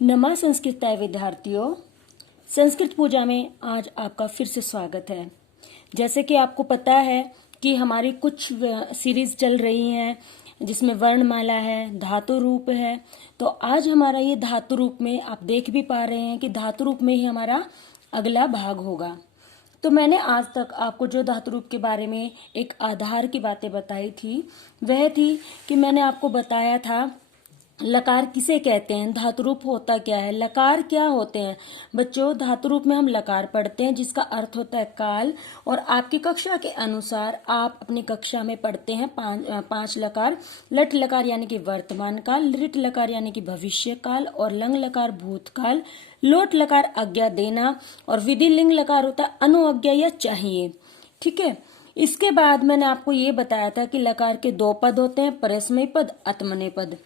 नमा संस्कृताय विद्यार्थियों, संस्कृत पूजा में आज आपका फिर से स्वागत है। जैसे कि आपको पता है कि हमारी कुछ सीरीज चल रही हैं जिसमें वर्णमाला है, धातु रूप है। तो आज हमारा ये धातु रूप में आप देख भी पा रहे हैं कि धातु रूप में ही हमारा अगला भाग होगा। तो मैंने आज तक आपको जो धातु रूप के बारे में एक आधार की बातें बताई थी वह थी कि मैंने आपको बताया था लकार किसे कहते हैं, धातु रूप होता क्या है, लकार क्या होते हैं। बच्चों, धातु रूप में हम लकार पढ़ते हैं जिसका अर्थ होता है काल। और आपकी कक्षा के अनुसार आप अपनी कक्षा में पढ़ते हैं पांच लकार। लट लकार यानी कि वर्तमान काल, लिट लकार यानी कि भविष्य काल, और लंग लकार भूतकाल, लोट लकार आज्ञा देना, और विधि लिंग लकार होता है अनुज्ञा या चाहिए। ठीक है। इसके बाद मैंने आपको ये बताया था कि लकार के दो पद होते हैं, परस्मय पद, आत्मनेय पद।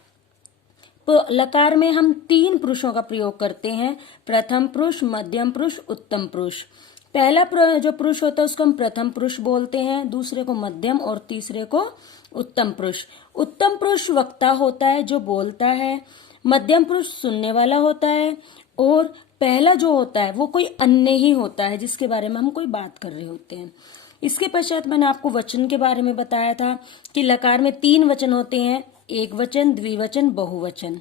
तो लकार में हम तीन पुरुषों का प्रयोग करते हैं, प्रथम पुरुष, मध्यम पुरुष, उत्तम पुरुष। पहला जो पुरुष होता है उसको हम प्रथम पुरुष बोलते हैं, दूसरे को मध्यम और तीसरे को उत्तम पुरुष। उत्तम पुरुष वक्ता होता है जो बोलता है, मध्यम पुरुष सुनने वाला होता है, और पहला जो होता है वो कोई अन्य ही होता है जिसके बारे में हम कोई बात कर रहे होते हैं। इसके पश्चात मैंने आपको वचन के बारे में बताया था कि लकार में तीन वचन होते हैं, एक वचन, द्विवचन, बहुवचन।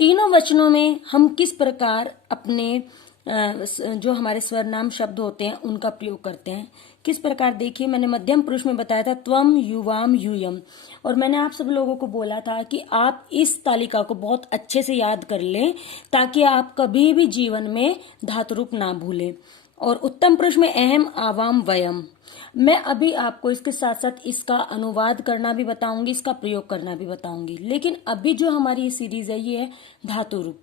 तीनों वचनों में हम किस प्रकार अपने जो हमारे स्वरनाम शब्द होते हैं उनका प्रयोग करते हैं, किस प्रकार। देखिए, मैंने मध्यम पुरुष में बताया था त्वम, युवाम, यूयम, और मैंने आप सब लोगों को बोला था कि आप इस तालिका को बहुत अच्छे से याद कर लें ताकि आप कभी भी जीवन में धातु रूप ना भूलें। और उत्तम पुरुष में अहम, आवाम, वयम। मैं अभी आपको इसके साथ साथ इसका अनुवाद करना भी बताऊंगी, इसका प्रयोग करना भी बताऊंगी। लेकिन अभी जो हमारी ये सीरीज है ये है धातु रूप।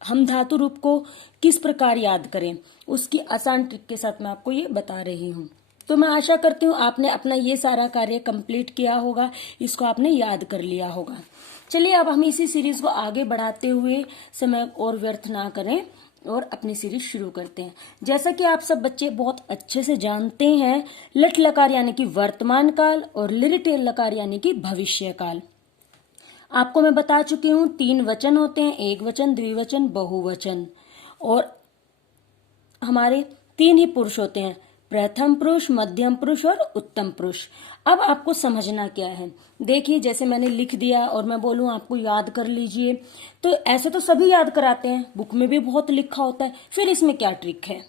हम धातु रूप को किस प्रकार याद करें उसकी आसान ट्रिक के साथ मैं आपको ये बता रही हूँ। तो मैं आशा करती हूँ आपने अपना ये सारा कार्य कंप्लीट किया होगा, इसको आपने याद कर लिया होगा। चलिए अब हम इसी सीरीज को आगे बढ़ाते हुए समय और व्यर्थ ना करें और अपनी सीरीज शुरू करते हैं। जैसा कि आप सब बच्चे बहुत अच्छे से जानते हैं, लट लकार यानी कि वर्तमान काल और लिट लकार यानी कि भविष्य काल। आपको मैं बता चुकी हूं तीन वचन होते हैं, एक वचन, द्विवचन, बहुवचन, और हमारे तीन ही पुरुष होते हैं, प्रथम पुरुष, मध्यम पुरुष और उत्तम पुरुष। अब आपको समझना क्या है, देखिए जैसे मैंने लिख दिया और मैं बोलूं आपको याद कर लीजिए, तो ऐसे तो सभी याद कराते हैं, बुक में भी बहुत लिखा होता है। फिर इसमें क्या ट्रिक है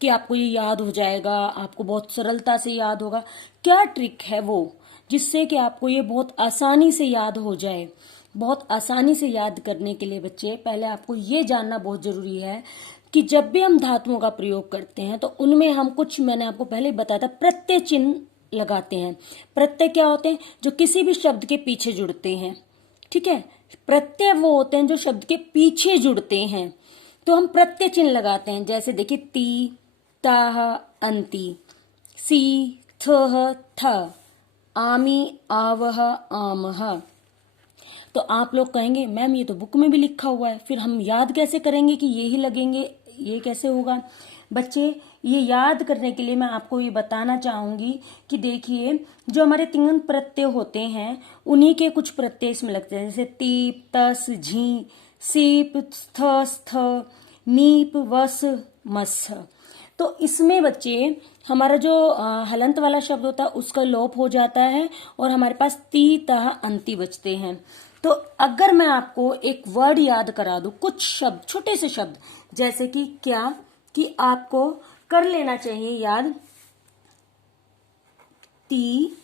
कि आपको ये याद हो जाएगा, आपको बहुत सरलता से याद होगा। क्या ट्रिक है वो जिससे कि आपको ये बहुत आसानी से याद हो जाए। बहुत आसानी से याद करने के लिए बच्चे पहले आपको ये जानना बहुत जरूरी है कि जब भी हम धातुओं का प्रयोग करते हैं तो उनमें हम कुछ, मैंने आपको पहले बताया था, प्रत्यय चिन्ह लगाते हैं। प्रत्यय क्या होते हैं? जो किसी भी शब्द के पीछे जुड़ते हैं। ठीक है, प्रत्यय वो होते हैं जो शब्द के पीछे जुड़ते हैं, तो हम प्रत्यय चिन्ह लगाते हैं। जैसे देखिए, ती, ताह, अंति, सी, थह, थ, आमी, आवह, आमह। तो आप लोग कहेंगे मैम ये तो बुक में भी लिखा हुआ है, फिर हम याद कैसे करेंगे कि ये ही लगेंगे, ये कैसे होगा। बच्चे, ये याद करने के लिए मैं आपको ये बताना चाहूंगी कि देखिए जो हमारे तीन प्रत्यय होते हैं उन्हीं के कुछ प्रत्यय इसमें लगते हैं, जैसे तीप, तस, झी, सीप, स्थ, स्थ, नीप, वस, मस। तो इसमें बच्चे हमारा जो हलंत वाला शब्द होता है उसका लोप हो जाता है और हमारे पास ती, तह, अंति बचते हैं। तो अगर मैं आपको एक वर्ड याद करा दूं, कुछ शब्द, छोटे से शब्द, जैसे कि क्या, कि आपको कर लेना चाहिए याद, ती,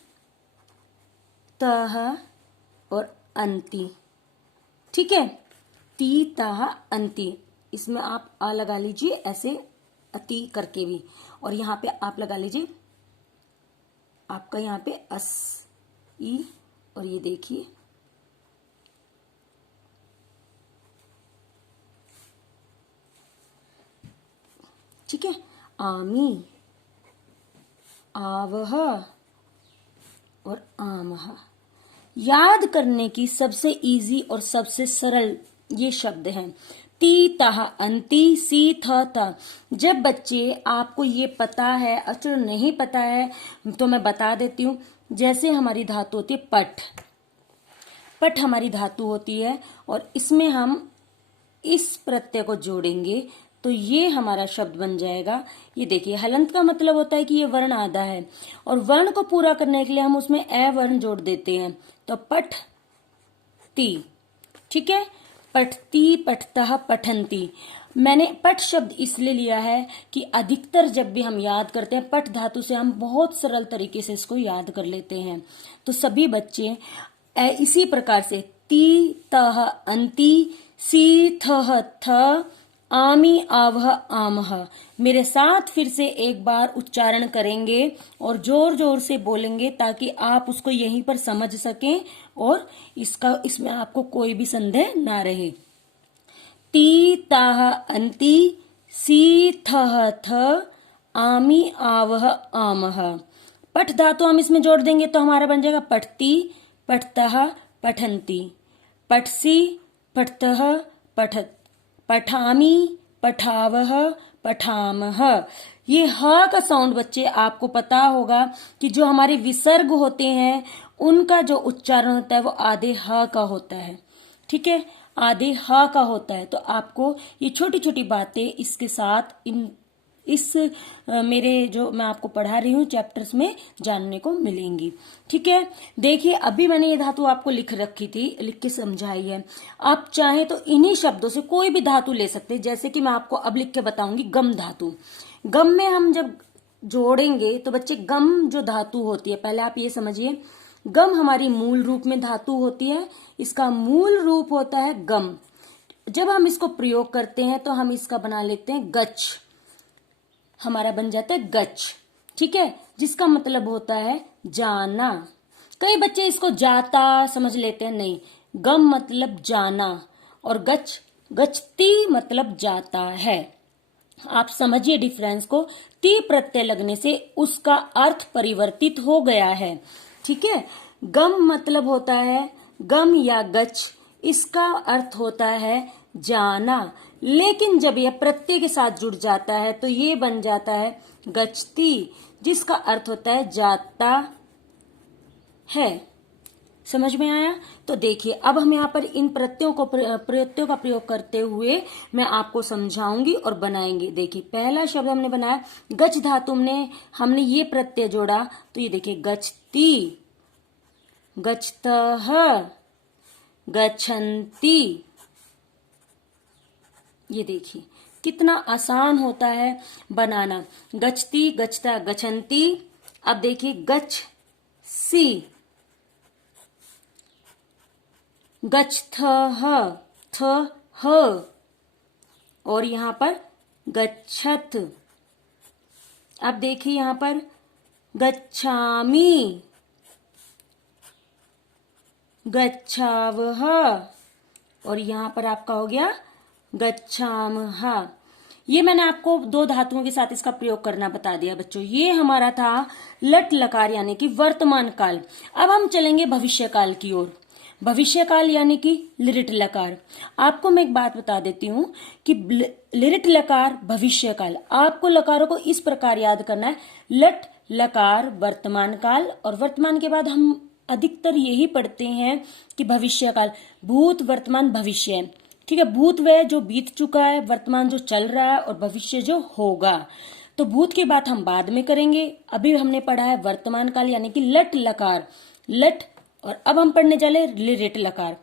तह और अंति। ठीक है, ती, तह, अंति, इसमें आप आ लगा लीजिए ऐसे अति करके भी, और यहां पे आप लगा लीजिए आपका यहाँ पे अस, ई, और ये देखिए ठीक है, आमी, आवह और आमह। याद करने की सबसे इजी और सबसे सरल ये शब्द हैं, ती, तह, अंति, सी, थ, त। जब बच्चे आपको ये पता है, अचर नहीं पता है तो मैं बता देती हूँ। जैसे हमारी धातु होती है पठ, पठ हमारी धातु होती है और इसमें हम इस प्रत्यय को जोड़ेंगे तो ये हमारा शब्द बन जाएगा। ये देखिए, हलंत का मतलब होता है कि ये वर्ण आधा है और वर्ण को पूरा करने के लिए हम उसमें ए वर्ण जोड़ देते हैं, तो पठती। ठीक है, पठती, पठतः, पठंती। मैंने पठ शब्द इसलिए लिया है कि अधिकतर जब भी हम याद करते हैं पठ धातु से हम बहुत सरल तरीके से इसको याद कर लेते हैं। तो सभी बच्चे इसी प्रकार से ती तह अंति सी थह थ आमी आवह आमह मेरे साथ फिर से एक बार उच्चारण करेंगे और जोर जोर से बोलेंगे ताकि आप उसको यहीं पर समझ सकें और इसमें आपको कोई भी संदेह ना रहे। ती ताह अंति सी थह थ आमी आवह आमह। पठ धातु हम इसमें जोड़ देंगे तो हमारा बन जाएगा पठती, पठतः, पठंती, पठसी, पठतः, पठत, पठामी, पठावह, पठामह। ये ह का साउंड बच्चे आपको पता होगा कि जो हमारे विसर्ग होते हैं उनका जो उच्चारण होता है वो आधे ह का होता है। ठीक है, आधे ह का होता है। तो आपको ये छोटी छोटी बातें इसके साथ मेरे जो मैं आपको पढ़ा रही हूँ चैप्टर्स में जानने को मिलेंगी। ठीक है, देखिए अभी मैंने ये धातु आपको लिख रखी थी, लिख के समझाई है। आप चाहे तो इन्हीं शब्दों से कोई भी धातु ले सकते हैं, जैसे कि मैं आपको अब लिख के बताऊंगी गम धातु। गम में हम जब जोड़ेंगे तो बच्चे गम जो धातु होती है, पहले आप ये समझिए, गम हमारी मूल रूप में धातु होती है, इसका मूल रूप होता है गम। जब हम इसको प्रयोग करते हैं तो हम इसका बना लेते हैं गच, हमारा बन जाता है गच। ठीक है, जिसका मतलब होता है जाना। कई बच्चे इसको जाता समझ लेते हैं, नहीं, गम मतलब जाना और गचती मतलब जाता है। आप समझिए डिफरेंस को, ती प्रत्यय लगने से उसका अर्थ परिवर्तित हो गया है। ठीक है, गम मतलब होता है गम या गच, इसका अर्थ होता है जाना, लेकिन जब यह प्रत्यय के साथ जुड़ जाता है तो ये बन जाता है गचती, जिसका अर्थ होता है जाता है। समझ में आया? तो देखिए अब हम यहाँ पर इन प्रत्ययों का प्रयोग करते हुए मैं आपको समझाऊंगी और बनाएंगे। देखिए पहला शब्द हमने बनाया गच धातु में हमने ये प्रत्यय जोड़ा, तो ये देखिए गचती, गच्छतः, गच्छन्ति। ये देखिए कितना आसान होता है बनाना, गच्छती, गच्छता, गच्छन्ति। अब देखिए गच्छ सी, गच्छथः, थ ह, और यहां पर गच्छत। अब देखिए यहां पर गच्छामि, गच्छावह, और यहां पर आपका हो गया गच्छामः। ये मैंने आपको दो धातुओं के साथ इसका प्रयोग करना बता दिया बच्चों। ये हमारा था लट लकार यानी कि वर्तमान काल। अब हम चलेंगे भविष्य काल की ओर। भविष्य काल यानी कि लिरिट लकार। आपको मैं एक बात बता देती हूँ कि लिरिट लकार भविष्य काल, आपको लकारों को इस प्रकार याद करना है, लट लकार वर्तमान काल, और वर्तमान के बाद हम अधिकतर यही पढ़ते हैं कि भविष्य काल, भूत वर्तमान भविष्य। ठीक है, भूत वह जो बीत चुका है, वर्तमान जो चल रहा है, और भविष्य जो होगा। तो भूत की बात हम बाद में करेंगे। अभी हमने पढ़ा है वर्तमान काल यानी कि लट लकार, लट, और अब हम पढ़ने चले लिरिट लकार।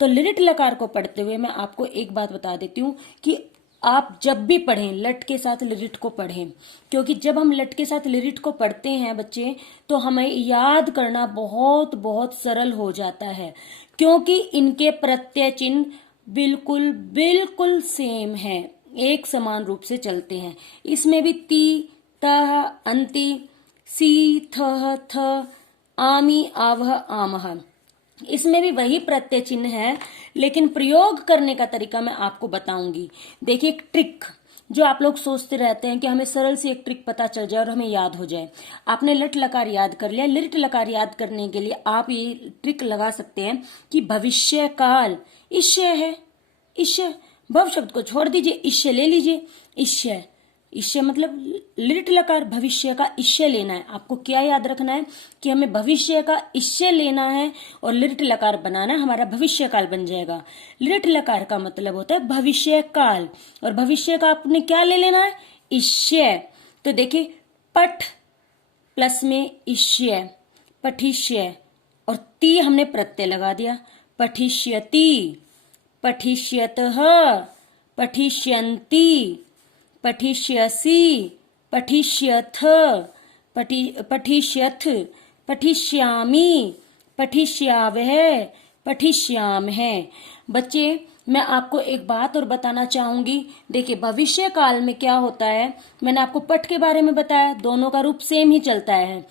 तो लिरिट लकार को पढ़ते हुए मैं आपको एक बात बता देती हूँ कि आप जब भी पढ़ें लट के साथ लिरिट को पढ़ें, क्योंकि जब हम लट के साथ लिरिट को पढ़ते हैं बच्चे तो हमें याद करना बहुत बहुत सरल हो जाता है, क्योंकि इनके प्रत्यय चिन्ह बिल्कुल बिल्कुल सेम है, एक समान रूप से चलते हैं। इसमें भी ती तह अंति सी थह थ आमी आवह आमह, इसमें भी वही प्रत्यय चिन्ह है, लेकिन प्रयोग करने का तरीका मैं आपको बताऊंगी। देखिए एक ट्रिक जो आप लोग सोचते रहते हैं कि हमें सरल से एक ट्रिक पता चल जाए और हमें याद हो जाए। आपने लट लकार याद कर लिया, लिट लकार याद करने के लिए आप ये ट्रिक लगा सकते हैं कि भविष्य काल इष्य है, इष्य, भव शब्द को छोड़ दीजिए, इष्य ले लीजिए, इष्य, इश्य मतलब लिट लकार भविष्य का इश्य लेना है। आपको क्या याद रखना है कि हमें भविष्य का इश्य लेना है और लिट लकार बनाना है, हमारा भविष्य काल बन जाएगा। लिट लकार का मतलब होता है भविष्य काल, और भविष्य का आपने क्या ले लेना है, इश्य। तो देखिए पठ प्लस में इश्य, पठिष्य, और ती हमने प्रत्यय लगा दिया, पठिष्यति, पठिष्यतः, पठिष्यन्ति, पठिष्यसि, पठिष्यथ, पठिष्यथ, पठिष्यामि, पठिष्यावः, पठिष्यामः। बच्चे मैं आपको एक बात और बताना चाहूंगी। देखिए भविष्य काल में क्या होता है, मैंने आपको पठ के बारे में बताया, दोनों का रूप सेम ही चलता है,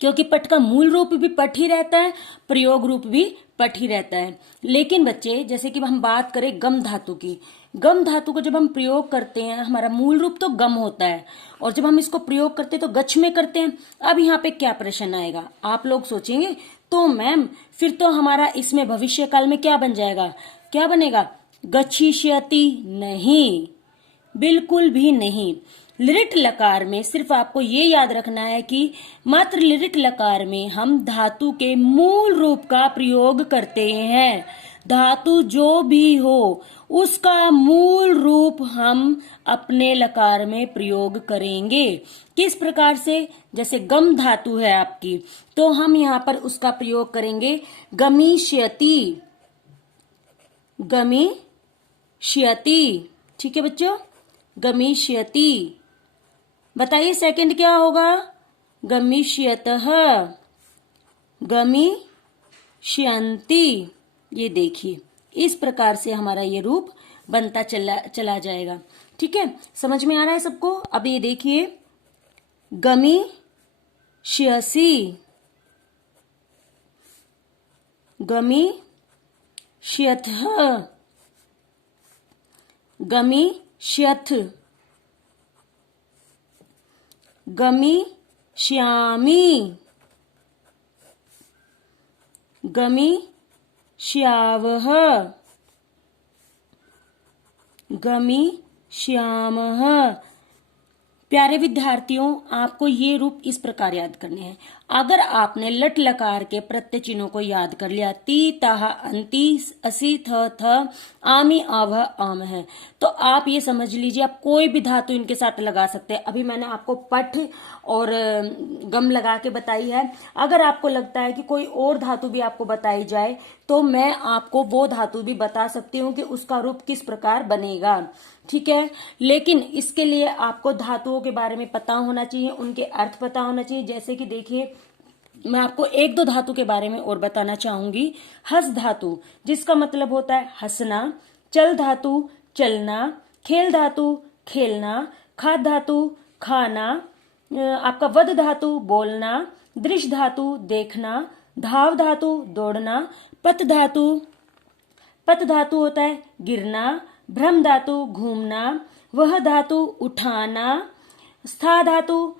क्योंकि पठ का मूल रूप भी पठ ही रहता है, प्रयोग रूप भी पठ ही रहता है। लेकिन बच्चे जैसे कि हम बात करें गम धातु की, गम धातु को जब हम प्रयोग करते हैं, हमारा मूल रूप तो गम होता है, और जब हम इसको प्रयोग करते हैं तो गच्छ में करते हैं। अब यहाँ पे क्या प्रश्न आएगा, आप लोग सोचेंगे तो मैम फिर तो हमारा इसमें भविष्य काल में क्या बन जाएगा, क्या बनेगा, गच्छिष्यति? नहीं, बिल्कुल भी नहीं। लिरिट लकार में सिर्फ आपको ये याद रखना है कि मात्र लिरिट लकार में हम धातु के मूल रूप का प्रयोग करते हैं। धातु जो भी हो उसका मूल रूप हम अपने लकार में प्रयोग करेंगे। किस प्रकार से, जैसे गम धातु है आपकी, तो हम यहाँ पर उसका प्रयोग करेंगे गमिष्यति, गमिष्यति। ठीक है बच्चों, गमिष्यति। बताइए सेकंड क्या होगा, गमिष्यतः, गमिष्यन्ति। ये देखिए इस प्रकार से हमारा ये रूप बनता चला जाएगा। ठीक है, समझ में आ रहा है सबको? अब ये देखिए गमिष्यसि, गमिष्यथः, गमिष्यथ, गमिष्यामि, गमिष्यावः, गमिष्यामः। प्यारे विद्यार्थियों, आपको ये रूप इस प्रकार याद करने हैं। अगर आपने लट लकार के प्रत्यय चिन्हों को याद कर लिया, ती तह अंति असि थ थ आमी आव आम है, तो आप ये समझ लीजिए आप कोई भी धातु इनके साथ लगा सकते हैं। अभी मैंने आपको पठ और गम लगा के बताई है। अगर आपको लगता है कि कोई और धातु भी आपको बताई जाए तो मैं आपको वो धातु भी बता सकती हूँ कि उसका रूप किस प्रकार बनेगा। ठीक है, लेकिन इसके लिए आपको धातुओं के बारे में पता होना चाहिए, उनके अर्थ पता होना चाहिए। जैसे कि देखिए मैं आपको एक दो धातु के बारे में और बताना चाहूंगी। हस धातु जिसका मतलब होता है हंसना, चल धातु चलना, खेल धातु खेलना, खाद धातु खाना, आपका वद धातु बोलना, दृश्य धातु देखना, धाव धातु दौड़ना, पत धातु होता है गिरना, भ्रम धातु घूमना, वह धातु उठाना, स्था धातु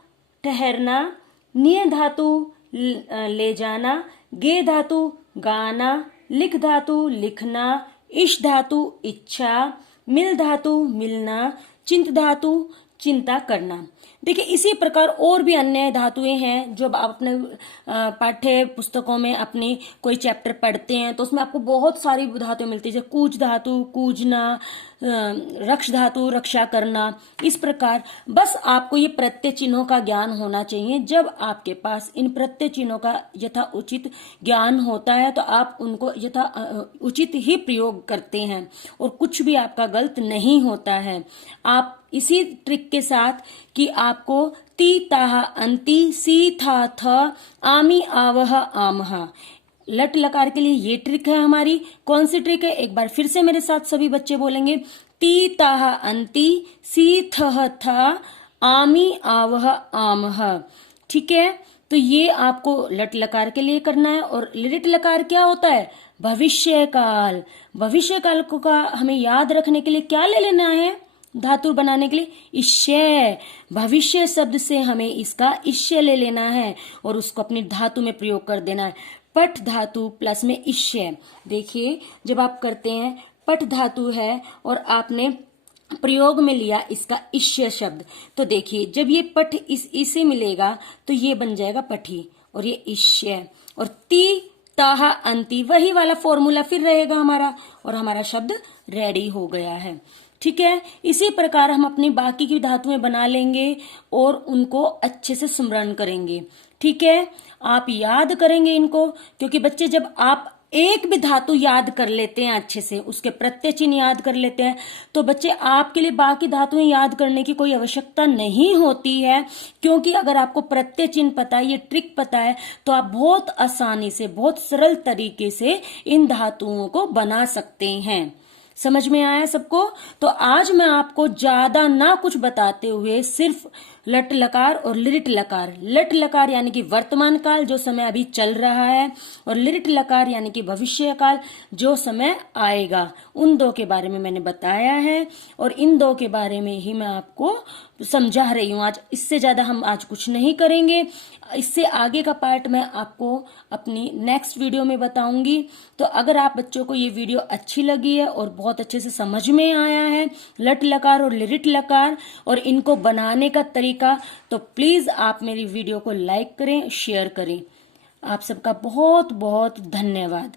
ठहरना, निय धातु ले जाना, गे धातु गाना, लिख धातु लिखना, इश धातु इच्छा, मिल धातु मिलना, चिंत धातु चिंता करना। देखिए इसी प्रकार और भी अन्य धातुएं हैं जो आप अपने पाठ्य पुस्तकों में अपनी कोई चैप्टर पढ़ते हैं तो उसमें आपको बहुत सारी धातुएं मिलती है, जैसे कूच धातु कूजना, रक्ष धातु रक्षा करना। इस प्रकार बस आपको ये प्रत्यय चिन्हों का ज्ञान होना चाहिए। जब आपके पास इन प्रत्यय चिन्हों का यथा उचित ज्ञान होता है तो आप उनको यथा उचित ही प्रयोग करते हैं और कुछ भी आपका गलत नहीं होता है। आप इसी ट्रिक के साथ कि आपको ती ताहा अंति सी था थ आमी आवह आमहा, लट लकार के लिए ये ट्रिक है हमारी। कौन सी ट्रिक है, एक बार फिर से मेरे साथ सभी बच्चे बोलेंगे, ती ताहा अंति सी थ थ आमी आवह आमह। ठीक है, तो ये आपको लट लकार के लिए करना है। और लिट लकार क्या होता है, भविष्य काल। भविष्य काल को का हमें याद रखने के लिए क्या ले लेना है, धातु बनाने के लिए इश्य। भविष्य शब्द से हमें इसका इश्य ले लेना है और उसको अपनी धातु में प्रयोग कर देना है। पठ धातु प्लस में इश्य। देखिए जब आप करते हैं पठ धातु है और आपने प्रयोग में लिया इसका इष्य शब्द, तो देखिए जब ये पठ इस इसे मिलेगा तो ये बन जाएगा पठी और ये इष्य, और ती ताहा अंति वही वाला फॉर्मूला फिर रहेगा हमारा, और हमारा शब्द रेडी हो गया है। ठीक है, इसी प्रकार हम अपनी बाकी की धातुएं बना लेंगे और उनको अच्छे से स्मरण करेंगे। ठीक है, आप याद करेंगे इनको, क्योंकि बच्चे जब आप एक भी धातु याद कर लेते हैं अच्छे से, उसके प्रत्यय चिन्ह याद कर लेते हैं, तो बच्चे आपके लिए बाकी धातुएं याद करने की कोई आवश्यकता नहीं होती है, क्योंकि अगर आपको प्रत्यय चिन्ह पता है, ये ट्रिक पता है, तो आप बहुत आसानी से, बहुत सरल तरीके से इन धातुओं को बना सकते हैं। समझ में आया सबको? तो आज मैं आपको ज्यादा ना कुछ बताते हुए सिर्फ लट लकार और लिरिट लकार, लट लकार यानी कि वर्तमान काल जो समय अभी चल रहा है, और लिरिट लकार यानी कि भविष्य काल जो समय आएगा, उन दो के बारे में मैंने बताया है, और इन दो के बारे में ही मैं आपको समझा रही हूँ आज। इससे ज्यादा हम आज कुछ नहीं करेंगे, इससे आगे का पार्ट मैं आपको अपनी नेक्स्ट वीडियो में बताऊंगी। तो अगर आप बच्चों को ये वीडियो अच्छी लगी है और बहुत अच्छे से समझ में आया है लट लकार और लिरिट लकार और इनको बनाने का तरीका, तो प्लीज आप मेरी वीडियो को लाइक करें, शेयर करें। आप सबका बहुत बहुत धन्यवाद।